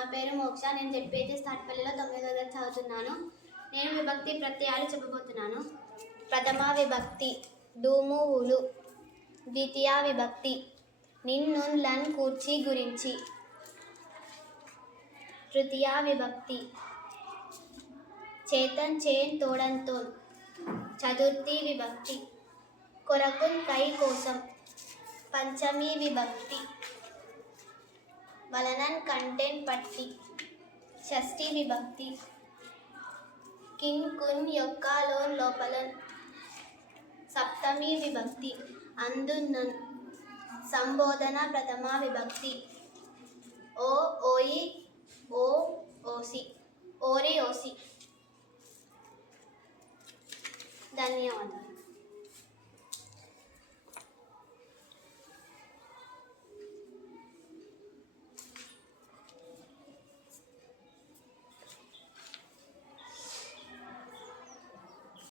నా పేరు మోక్ష. నేను జెడ్పీహెచ్ తాటిపల్లిలో 9వ తరగతి చదువుతున్నాను. నేను విభక్తి ప్రత్యయాలు చెప్పబోతున్నాను. ప్రథమ విభక్తి డూమువులు. ద్వితీయ విభక్తి నిన్ను లన్ కూర్చి గురించి. తృతీయ విభక్తి చేతన్ చేన్ తోడంతోన్. చతుర్థి విభక్తి కొరకున్ కై కోసం. పంచమి విభక్తి వలనన్ కంటెన్ పట్టి. షష్ఠి విభక్తి కిన్ కున్ యొక్క లోన్ లోపలన్. సప్తమి విభక్తి అందున్నన్. సంబోధన ప్రథమ విభక్తి